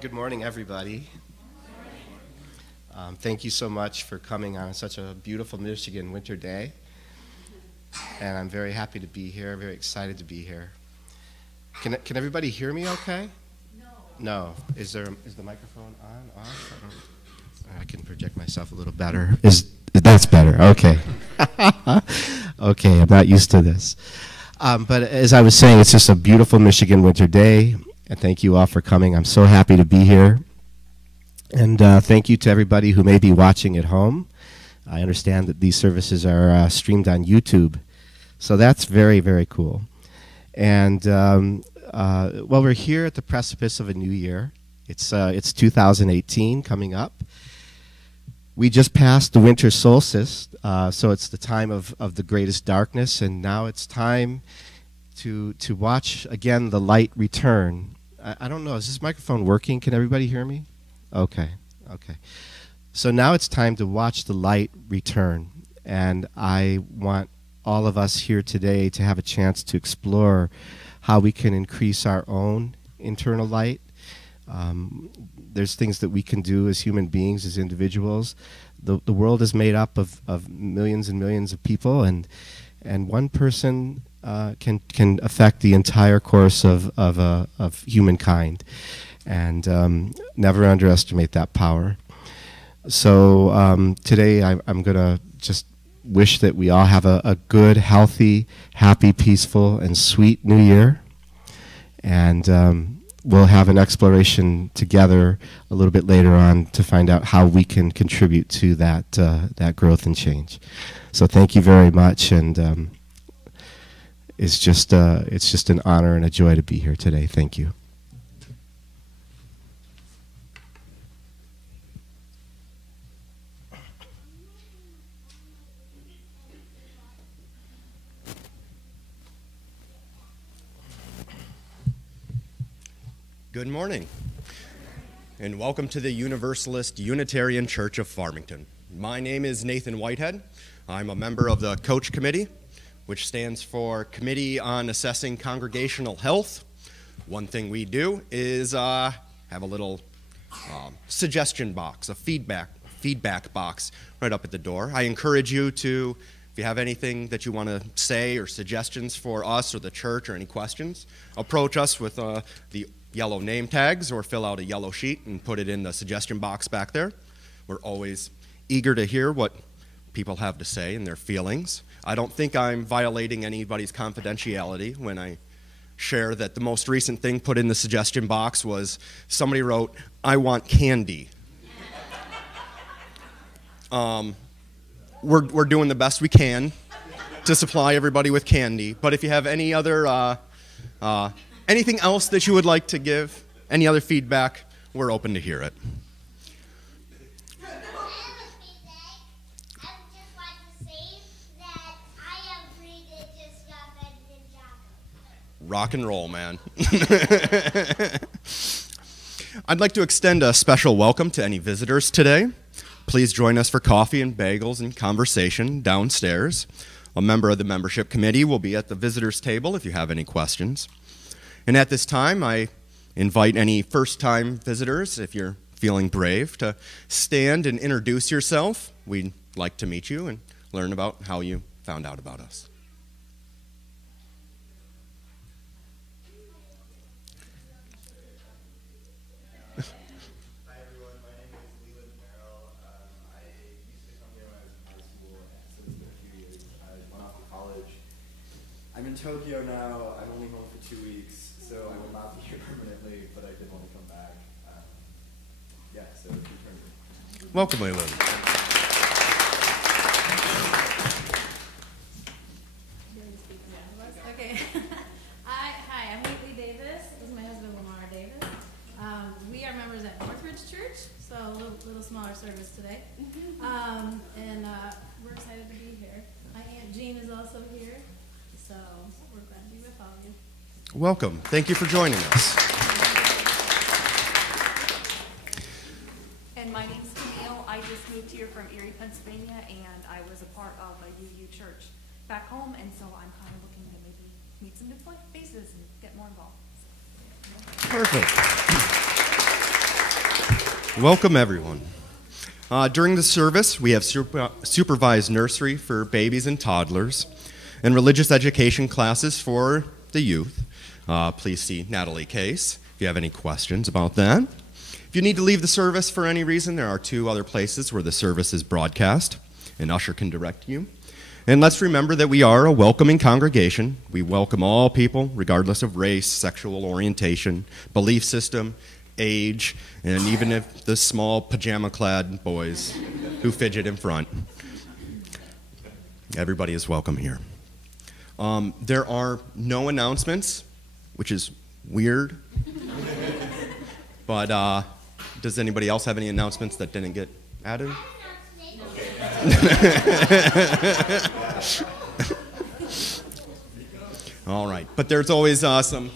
Good morning, everybody. Thank you so much for coming on such a beautiful Michigan winter day. And I'm very happy to be here, very excited to be here. Can everybody hear me okay? No. Is the microphone on, off? I can project myself a little better. That's better, okay. Okay, I'm not used to this. But as I was saying, it's just a beautiful Michigan winter day. And thank you all for coming. I'm so happy to be here. And thank you to everybody who may be watching at home. I understand that these services are streamed on YouTube. So that's very, very cool. And well, we're here at the precipice of a new year. It's 2018 coming up. We just passed the winter solstice, so it's the time of the greatest darkness, and now it's time to watch again the light return. I don't know, is this microphone working? Can everybody hear me? Okay. So now it's time to watch the light return, and I want all of us here today to have a chance to explore how we can increase our own internal light. There's things that we can do as human beings, as individuals. The world is made up of millions and millions of people, and one person can affect the entire course of humankind. And never underestimate that power. So today I'm going to just wish that we all have a good, healthy, happy, peaceful, and sweet new year. And we'll have an exploration together a little bit later on to find out how we can contribute to that growth and change. So thank you very much, and it's just an honor and a joy to be here today. Thank you. Good morning, and welcome to the Universalist Unitarian Church of Farmington. My name is Nathan Whitehead. I'm a member of the Coach Committee, which stands for Committee on Assessing Congregational Health. One thing we do is have a little suggestion box, a feedback box right up at the door. I encourage you to, if you have anything that you want to say or suggestions for us or the church or any questions, approach us with the yellow name tags or fill out a yellow sheet and put it in the suggestion box back there. We're always eager to hear what people have to say and their feelings. I don't think I'm violating anybody's confidentiality when I share that the most recent thing put in the suggestion box was somebody wrote, "I want candy." We're doing the best we can to supply everybody with candy, but if you have any other anything else that you would like to give, any other feedback, we're open to hear it. Rock and roll, man. I'd like to extend a special welcome to any visitors today. Please join us for coffee and bagels and conversation downstairs. A member of the membership committee will be at the visitors table if you have any questions. And at this time, I invite any first-time visitors, if you're feeling brave, to stand and introduce yourself. We'd like to meet you and learn about how you found out about us. I'm in Tokyo now. I'm only home for 2 weeks, so I will not be here permanently, but I did want to come back. So return. Welcome, Leland. Okay. Hi, I'm Wheatley Davis. This is my husband, Lamar Davis. We are members at Northridge Church, so a little smaller service today. And we're excited to be here. My Aunt Jean is also here. So we're glad to be with all of you. Welcome. Thank you for joining us. And my name's Camille. I just moved here from Erie, Pennsylvania, and I was a part of a UU church back home, and so I'm kind of looking to maybe meet some new faces and get more involved. Perfect. Welcome, everyone. During the service, we have supervised nursery for babies and toddlers and religious education classes for the youth. Please see Natalie Case if you have any questions about that. If you need to leave the service for any reason, there are 2 other places where the service is broadcast. An usher can direct you. And let's remember that we are a welcoming congregation. We welcome all people, regardless of race, sexual orientation, belief system, age, and even if the small pajama-clad boys who fidget in front. Everybody is welcome here. There are no announcements, which is weird. But does anybody else have any announcements that didn't get added? All right, but there's always some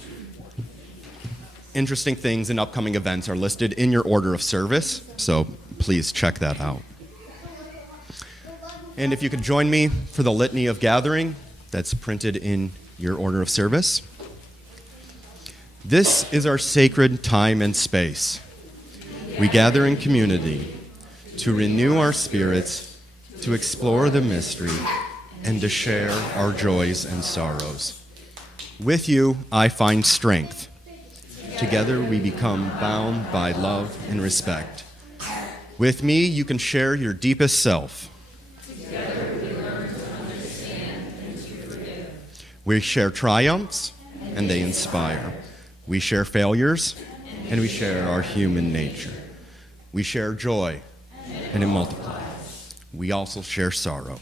interesting things and upcoming events are listed in your order of service, so please check that out. And if you could join me for the Litany of Gathering, that's printed in your order of service. This is our sacred time and space. We gather in community to renew our spirits, to explore the mystery, and to share our joys and sorrows. With you, I find strength. Together, we become bound by love and respect. With me, you can share your deepest self. Together, we learn to understand and to forgive. We share triumphs, and they inspire. We share failures, and we share our human nature. We share joy, and it multiplies. We also share sorrow.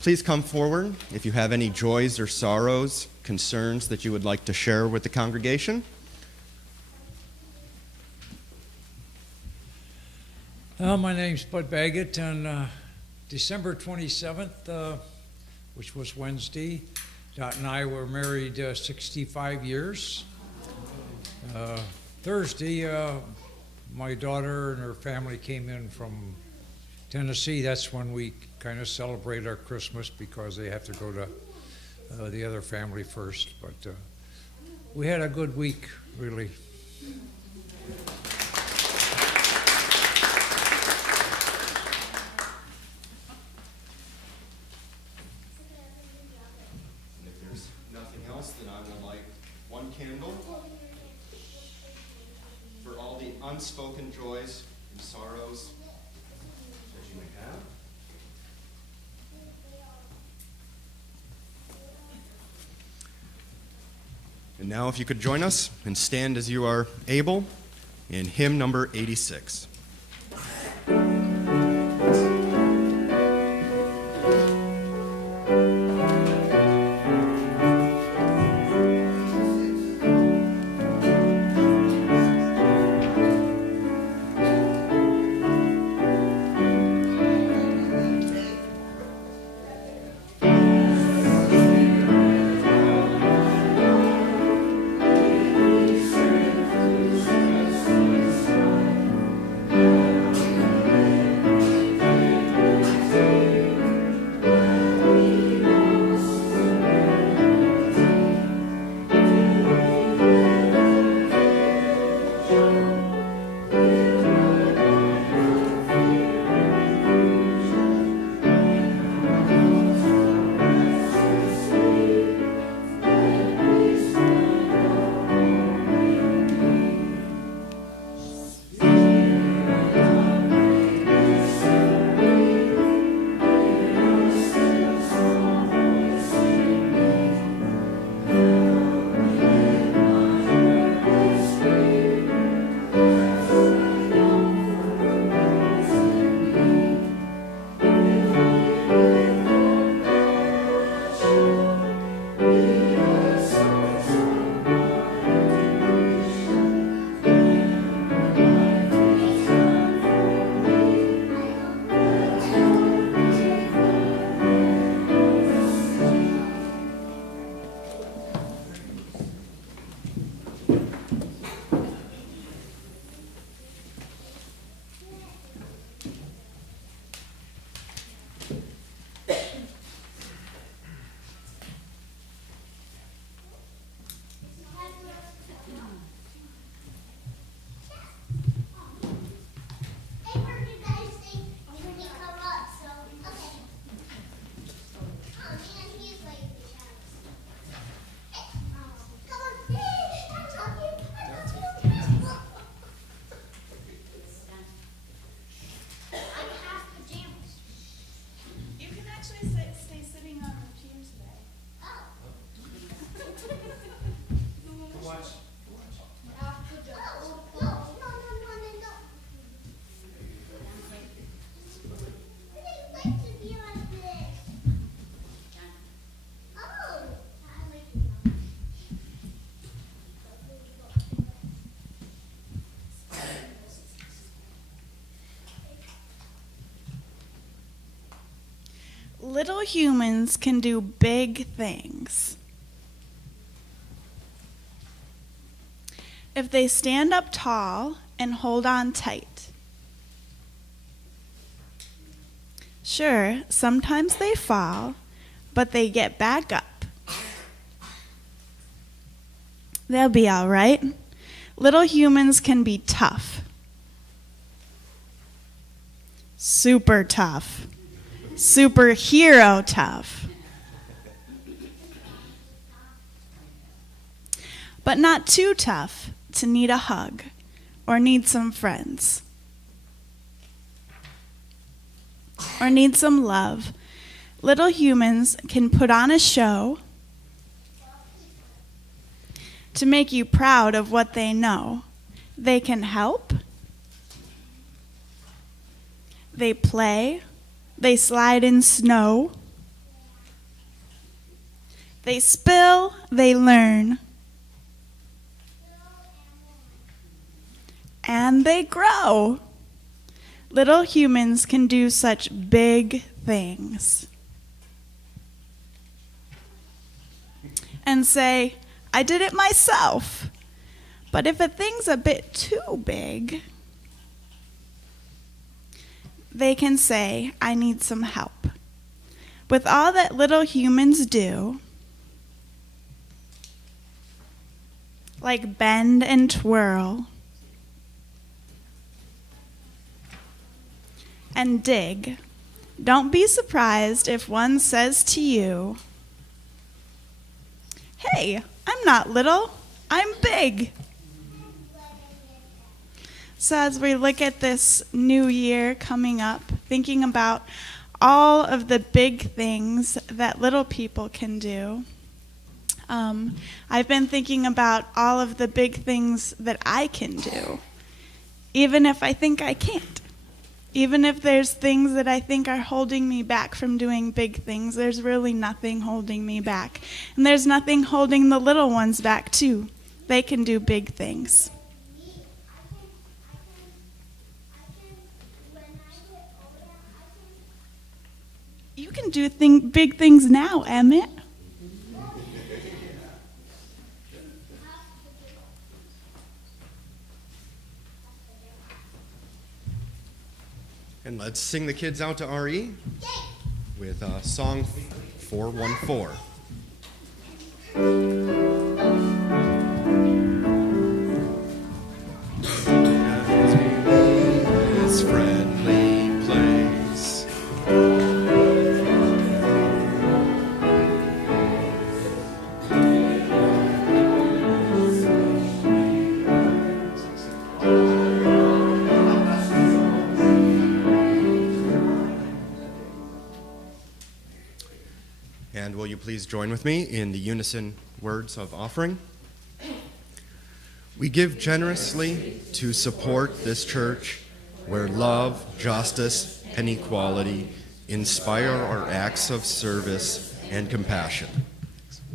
Please come forward if you have any joys or sorrows, concerns that you would like to share with the congregation. My name's Bud Baggett. On December 27th, which was Wednesday, Dot and I were married 65 years. Thursday, my daughter and her family came in from Tennessee. That's when we kind of celebrate our Christmas because they have to go to the other family first. But we had a good week, really. And if there's nothing else, then I will light one candle for all the unspoken joys and sorrows that you may have. And now if you could join us and stand as you are able in hymn number 86. Little humans can do big things. If they stand up tall and hold on tight. Sure, sometimes they fall, but they get back up. They'll be all right. Little humans can be tough. Super tough. Superhero tough. But not too tough to need a hug or need some friends or need some love. Little humans can put on a show to make you proud of what they know. They can help. They play. They slide in snow. They spill. They learn. And they grow. Little humans can do such big things. And say, I did it myself. But if a thing's a bit too big, they can say, I need some help. With all that little humans do, like bend and twirl, and dig, don't be surprised if one says to you, hey, I'm not little, I'm big. So as we look at this new year coming up, thinking about all of the big things that little people can do, I've been thinking about all of the big things that I can do, even if I think I can't. Even if there's things that I think are holding me back from doing big things, there's really nothing holding me back. And there's nothing holding the little ones back, too. They can do big things. You can do big things now, Emmett. And let's sing the kids out to RE with song 414. This friendly place. And will you please join with me in the unison words of offering? We give generously to support this church where love, justice, and equality inspire our acts of service and compassion.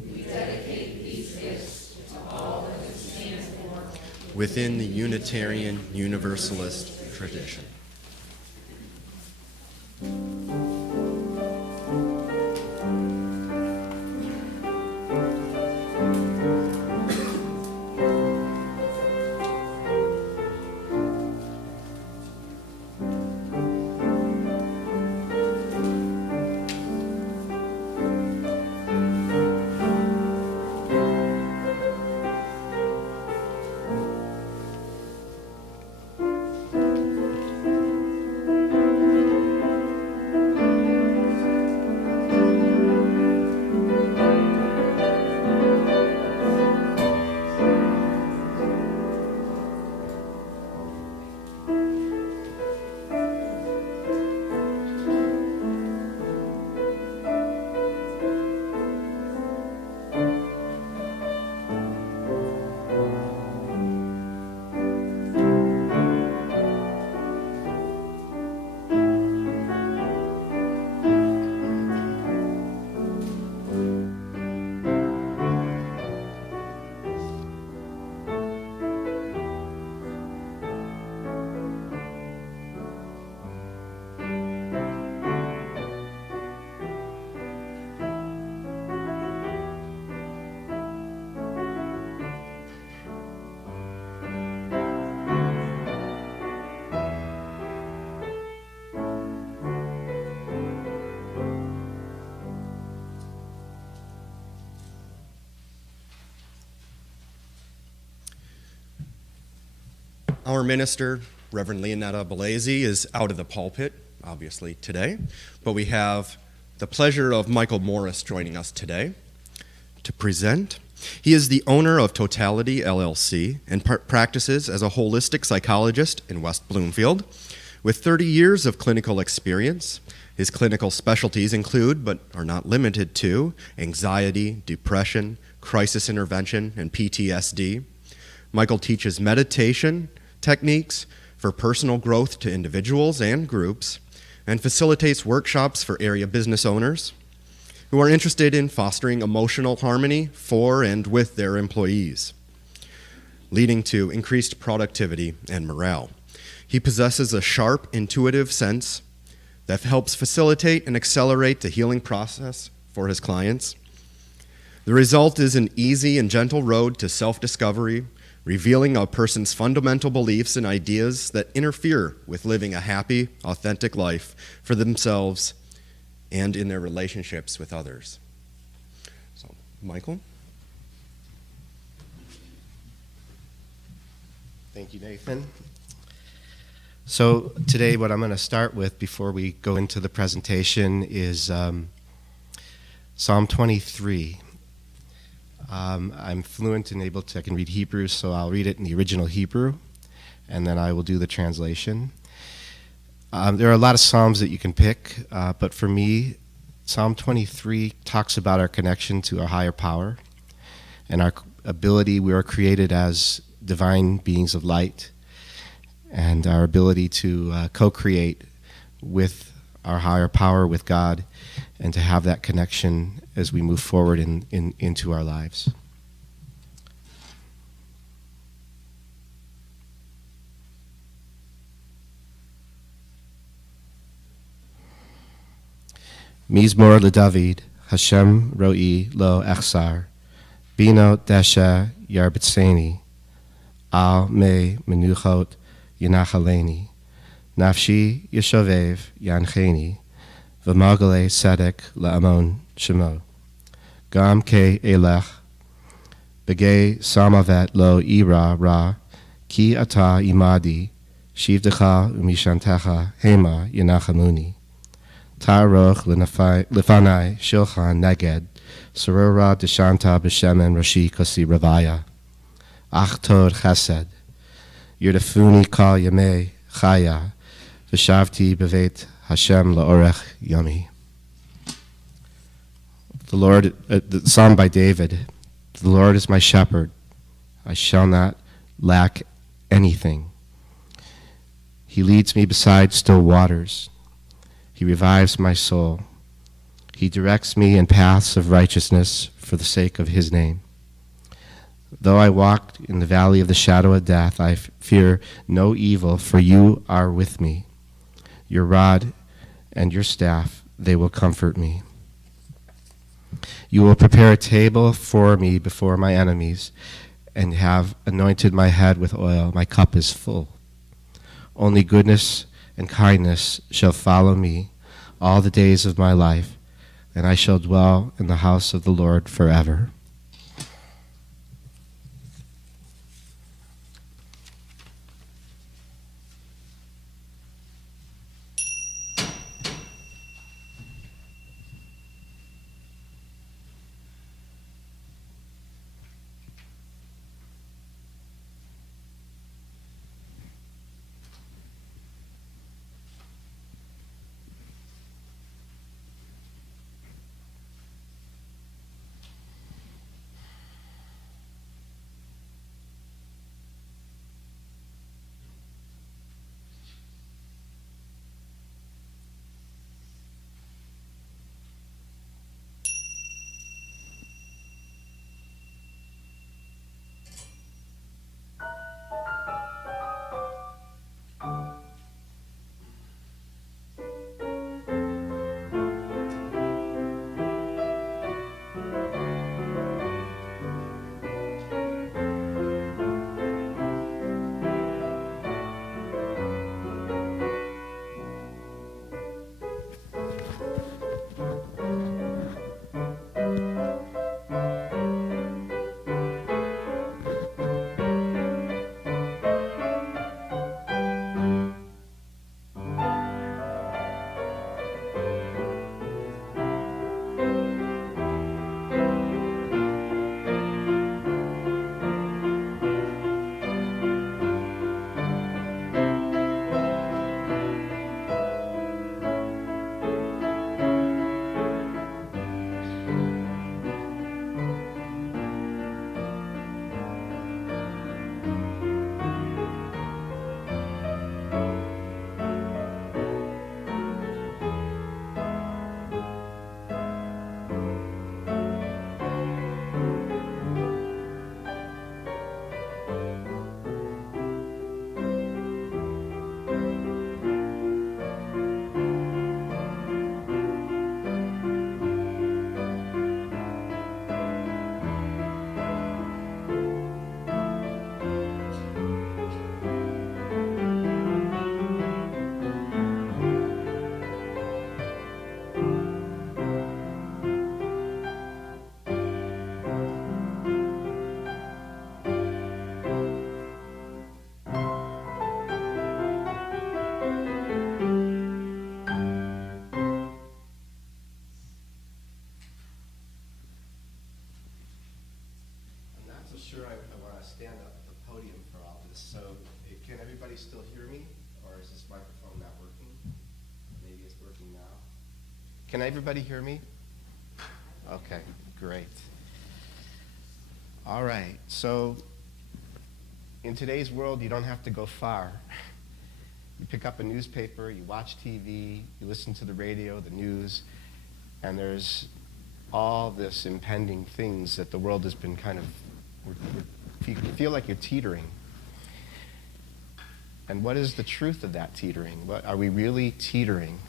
We dedicate these gifts to all that it stands for within the Unitarian Universalist tradition. Our minister, Reverend Leonetta Belasi, is out of the pulpit, obviously, today, but we have the pleasure of Michael Morris joining us today to present. He is the owner of Totality LLC and practices as a holistic psychologist in West Bloomfield. With 30 years of clinical experience, his clinical specialties include, but are not limited to, anxiety, depression, crisis intervention, and PTSD. Michael teaches meditation techniques for personal growth to individuals and groups, and facilitates workshops for area business owners who are interested in fostering emotional harmony for and with their employees, leading to increased productivity and morale. He possesses a sharp, intuitive sense that helps facilitate and accelerate the healing process for his clients. The result is an easy and gentle road to self-discovery, revealing a person's fundamental beliefs and ideas that interfere with living a happy, authentic life for themselves and in their relationships with others. So, Michael? Thank you, Nathan. So today what I'm going to start with before we go into the presentation is Psalm 23. I'm fluent and I can read Hebrew, so I'll read it in the original Hebrew, and then I will do the translation. There are a lot of Psalms that you can pick, but for me, Psalm 23 talks about our connection to our higher power and our ability. We are created as divine beings of light, and our ability to co-create with our higher power, with God, and to have that connection as we move forward into our lives. Mizmor LeDavid, Hashem ro'i lo echsar, bino desha yarbitzeni, al me menuchot yanachaleni, nafshi yeshovev yancheni, v'magale sedek la'amon shemo. Gam ke elech, begay samavet lo ira ra, ki ata imadi, shivdecha umishantecha hema yanachamuni. Taroch lefanai shilchan neged, sarora deshanta b'shemen rashi kosi ravaya. Ach tod chesed, yerdefuni kal yamei chaya, v'shavti bevet Hashem la'orech yami. The Lord, the Psalm by David, the Lord is my shepherd, I shall not lack anything. He leads me beside still waters. He revives my soul. He directs me in paths of righteousness for the sake of his name. Though I walk in the valley of the shadow of death, I fear no evil, for you are with me. Your rod and your staff, they will comfort me. You will prepare a table for me before my enemies, and have anointed my head with oil. My cup is full. Only goodness and kindness shall follow me all the days of my life, and I shall dwell in the house of the Lord forever. sure I want to stand up at the podium for all this. So can everybody still hear me? Or is this microphone not working? Maybe it's working now. Can everybody hear me? Okay, great. All right, so in today's world, you don't have to go far. You pick up a newspaper, you watch TV, you listen to the radio, the news, and there's all this impending things that the world has been kind of, you feel like you're teetering. And what is the truth of that teetering? Are we really teetering?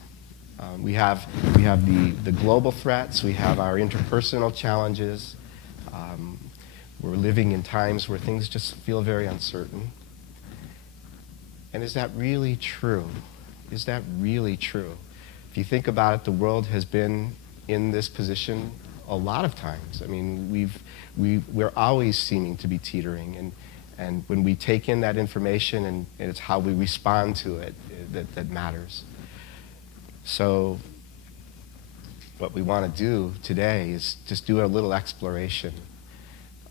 We have the global threats, we have our interpersonal challenges. We're living in times where things just feel very uncertain. And is that really true? Is that really true? If you think about it, the world has been in this position a lot of times. I mean, we're always seeming to be teetering, and when we take in that information and it's how we respond to it that matters. So what we want to do today is just do a little exploration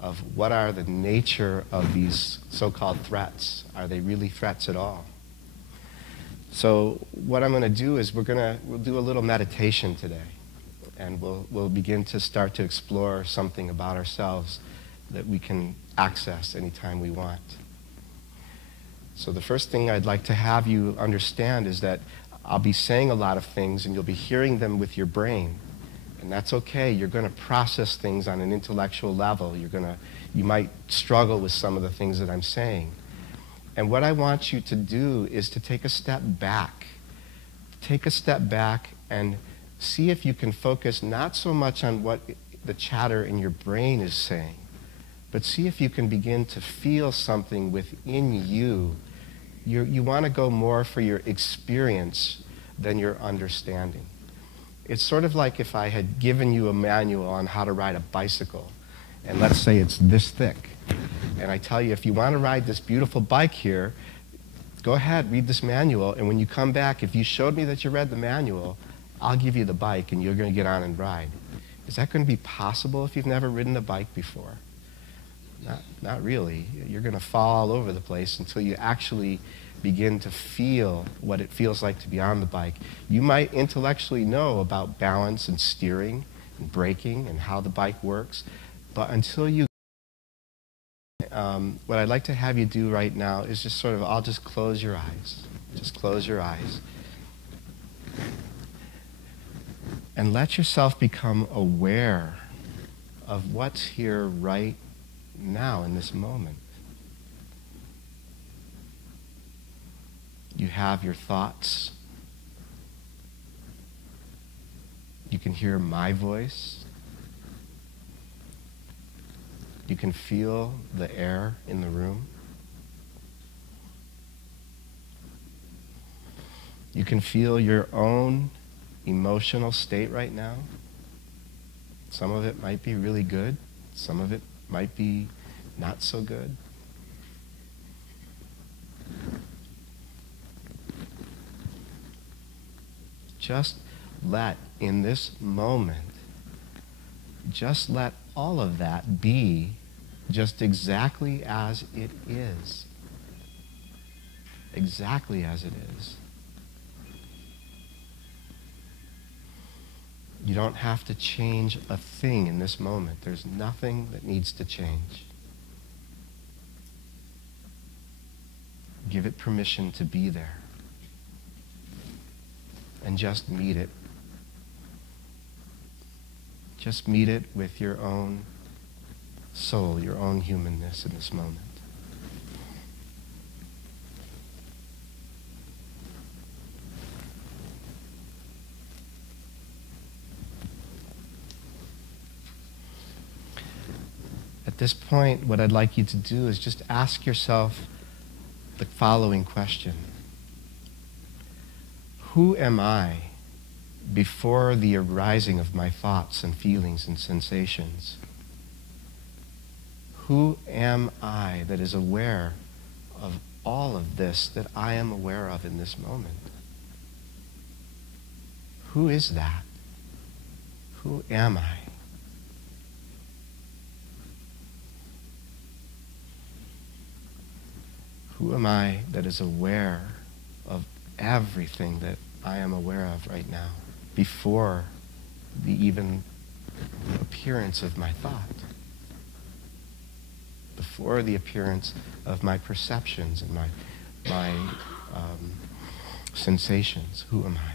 of what are the nature of these so-called threats. Are they really threats at all? So what I'm going to do is we'll do a little meditation today, and we'll begin to start to explore something about ourselves that we can access anytime we want. So the first thing I'd like to have you understand is that I'll be saying a lot of things and you'll be hearing them with your brain. And that's okay. You're going to process things on an intellectual level. You might struggle with some of the things that I'm saying. And what I want you to do is to take a step back. Take a step back and see if you can focus not so much on what the chatter in your brain is saying, but see if you can begin to feel something within you. You want to go more for your experience than your understanding. It's sort of like if I had given you a manual on how to ride a bicycle, and let's say it's this thick, and I tell you, if you want to ride this beautiful bike here, go ahead, read this manual, and when you come back, if you showed me that you read the manual, I'll give you the bike and you're going to get on and ride. Is that going to be possible if you've never ridden a bike before? Not really. You're going to fall all over the place until you actually begin to feel what it feels like to be on the bike. You might intellectually know about balance and steering and braking and how the bike works, but until you what I'd like to have you do right now is just sort of, I'll just close your eyes. Just close your eyes. And let yourself become aware of what's here right now in this moment. You have your thoughts. You can hear my voice. You can feel the air in the room. You can feel your own emotional state right now. Some of it might be really good. Some of it might be not so good. Just let, in this moment, just let all of that be just exactly as it is. Exactly as it is. You don't have to change a thing in this moment. There's nothing that needs to change. Give it permission to be there. And just meet it. Just meet it with your own soul, your own humanness in this moment. At this point, what I'd like you to do is just ask yourself the following question. Who am I before the arising of my thoughts and feelings and sensations? Who am I that is aware of all of this that I am aware of in this moment? Who is that? Who am I? Who am I that is aware of everything that I am aware of right now before the even appearance of my thought? Before the appearance of my perceptions and my sensations, who am I?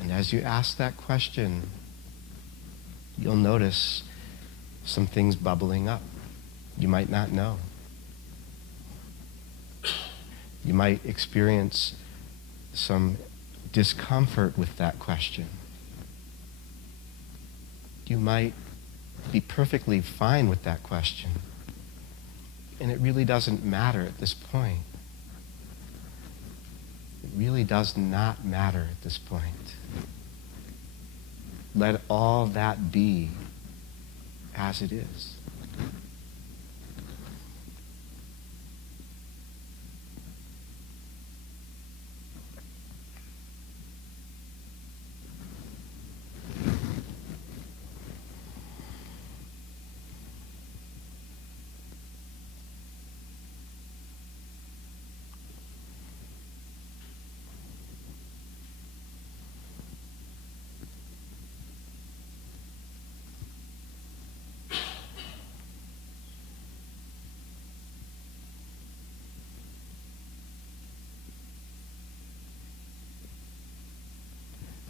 And as you ask that question, you'll notice some things bubbling up you might not know. You might experience some discomfort with that question. You might be perfectly fine with that question. And it really doesn't matter at this point. It really does not matter at this point. Let all that be as it is.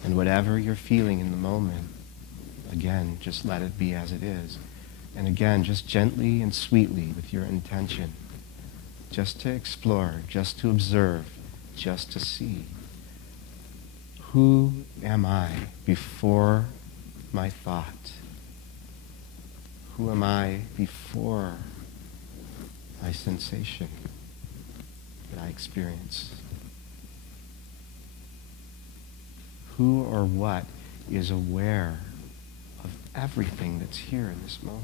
And whatever you're feeling in the moment, again, just let it be as it is. And again, just gently and sweetly with your intention, just to explore, just to observe, just to see. Who am I before my thought? Who am I before my sensation that I experience? Who or what is aware of everything that's here in this moment?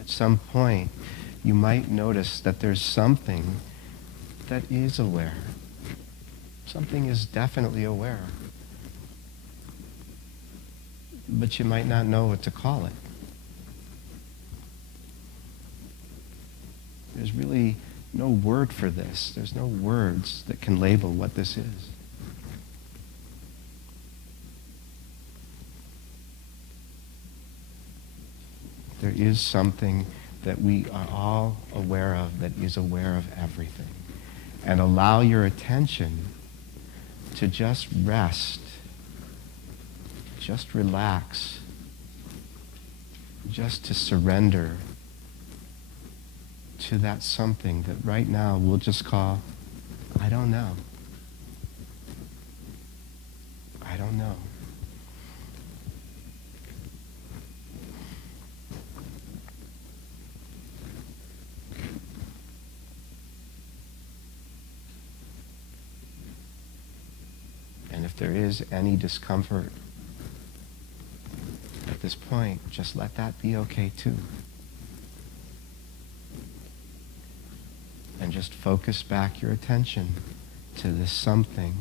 At some point, you might notice that there's something that is aware. Something is definitely aware. But you might not know what to call it. There's really no word for this. There's no words that can label what this is. There is something that we are all aware of that is aware of everything. And allow your attention to just rest, just relax, just to surrender to that something that right now we'll just call, I don't know. I don't know. And if there is any discomfort at this point, just let that be okay too. And just focus back your attention to this something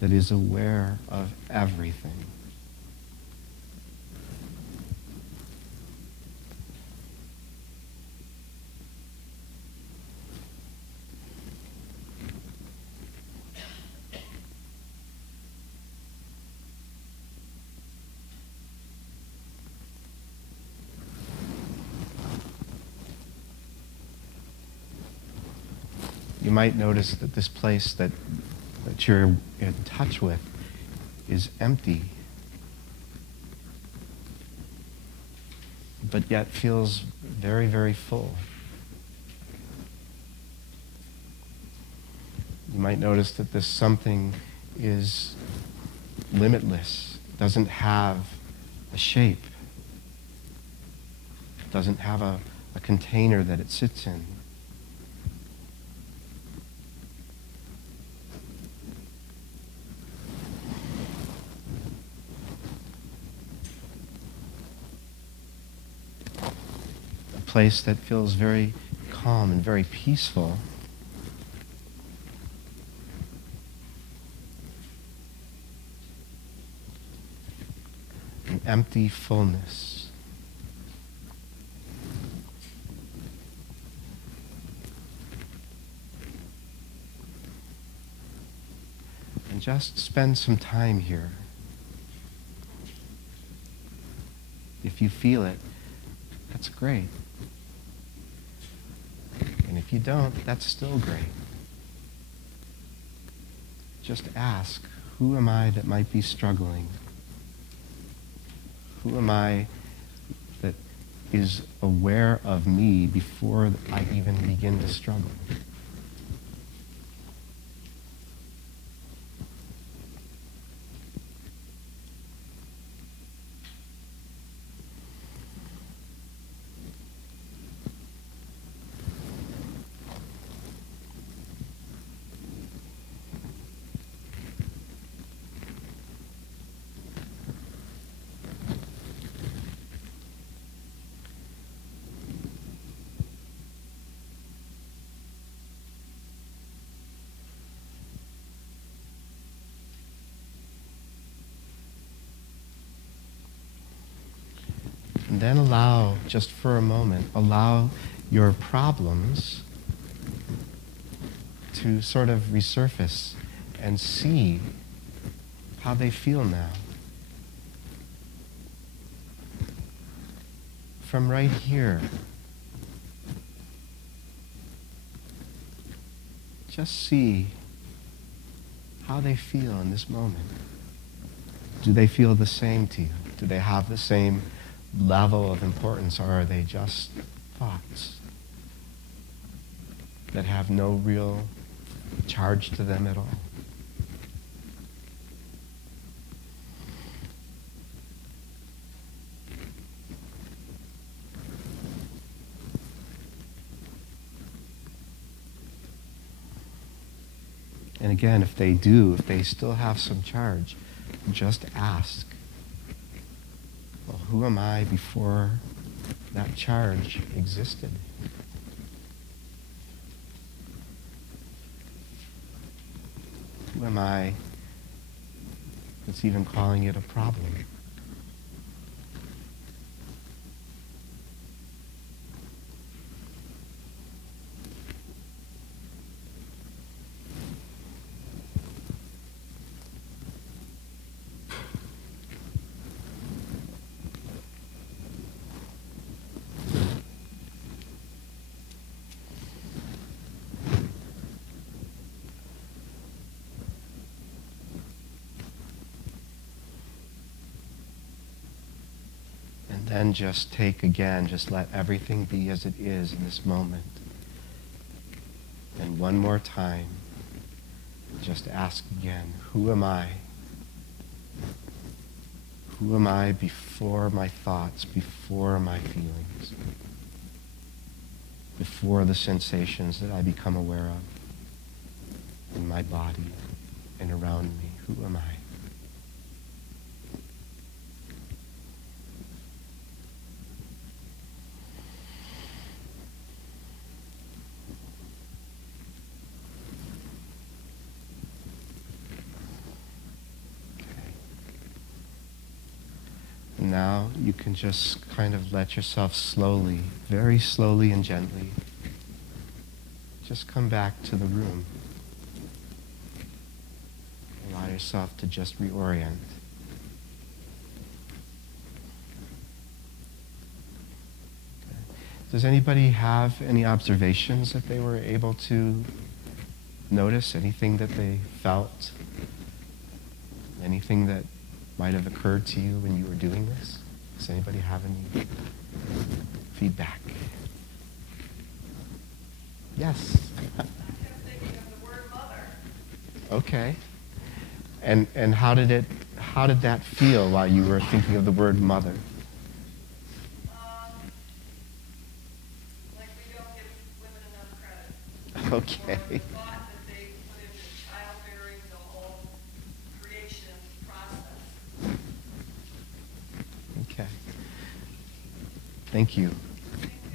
that is aware of everything. You might notice that this place that you're in touch with is empty, but yet feels very, very full. You might notice that this something is limitless, doesn't have a shape, doesn't have a container that it sits in. place that feels very calm and very peaceful. An empty fullness. And just spend some time here. If you feel it, that's great. And if you don't, that's still great. Just ask, who am I that might be struggling? Who am I that is aware of me before I even begin to struggle? And then allow, just for a moment, allow your problems to sort of resurface and see how they feel now. From right here, just see how they feel in this moment. Do they feel the same to you? Do they have the same level of importance, or are they just thoughts that have no real charge to them at all? And again, if they still have some charge, just ask, well, who am I before that charge existed? Who am I that's even calling it a problem? Then just just let everything be as it is in this moment. And one more time, just ask again, who am I? Who am I before my thoughts, before my feelings, before the sensations that I become aware of in my body and around me? Who am I? Now you can just kind of let yourself slowly, very slowly and gently, just come back to the room. Allow yourself to just reorient. Okay. Does anybody have any observations that they were able to notice? Anything that they felt? Anything that might have occurred to you when you were doing this? Does anybody have any feedback? Yes. I kept thinking of the word mother. Okay. And how did that feel while you were thinking of the word mother? Like we don't give women enough credit. Okay. For the thought that they put into childbearing, the whole creation process. Okay. Thank you. Thank you.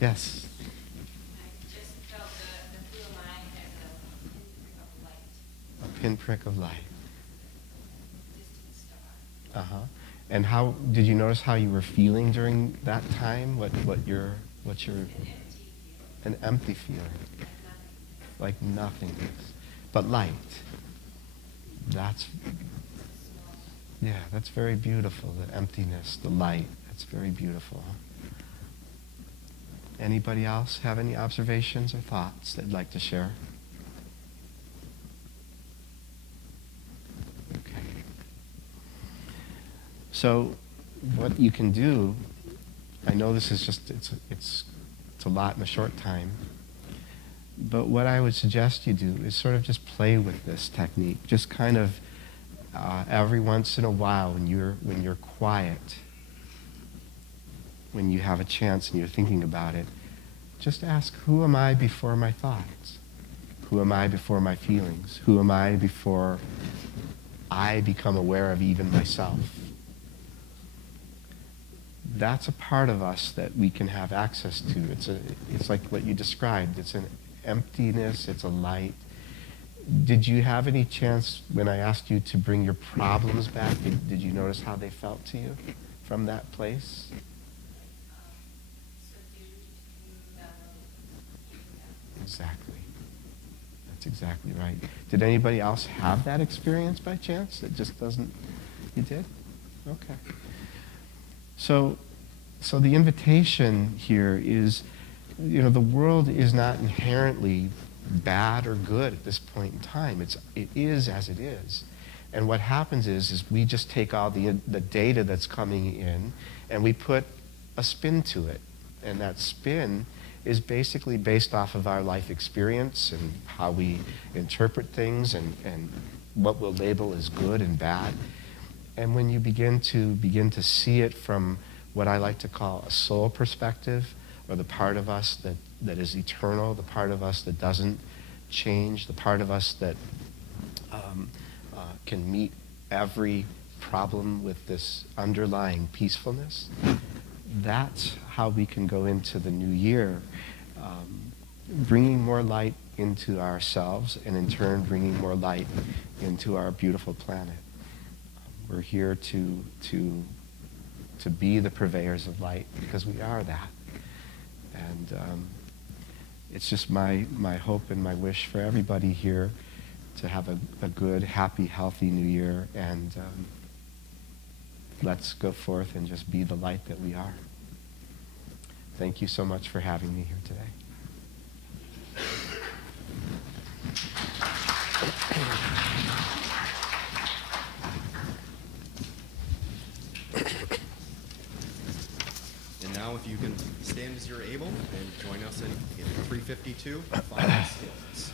Yes. I just felt the who am I as a pinprick of light, A pinprick of light. distant star. Uh-huh. And how did you notice how you were feeling during that time? What's your an empty feeling, like nothingness, but light. That's that's very beautiful. The emptiness, the light. That's very beautiful. Anybody else have any observations or thoughts they'd like to share? Okay. So, what you can do, I know this is just it's a lot in a short time, but what I would suggest you do is sort of just play with this technique. Just kind of every once in a while, when you're quiet, when you have a chance and you're thinking about it, just ask, who am I before my thoughts? Who am I before my feelings? Who am I before I become aware of even myself? That's a part of us that we can have access to. It's like what you described. It's an emptiness, it's a light. Did you have any chance, when I asked you to bring your problems back, did you notice how they felt to you from that place? Exactly. That's exactly right. Did anybody else have that experience by chance? It just doesn't... You did? Okay. So the invitation here is, the world is not inherently bad or good at this point in time. It is as it is. And what happens is we just take all the data that's coming in and we put a spin to it. And that spin is basically based off of our life experience and how we interpret things and what we'll label as good and bad. And when you begin to see it from what I like to call a soul perspective, or the part of us that is eternal, the part of us that doesn't change, the part of us that can meet every problem with this underlying peacefulness, that's how we can go into the new year, bringing more light into ourselves and in turn bringing more light into our beautiful planet. We're here to be the purveyors of light because we are that. And it's just my hope and my wish for everybody here to have a good, happy, healthy new year. And let's go forth and just be the light that we are. Thank you so much for having me here today. And now if you can stand as you're able and join us in 352, Final Skills.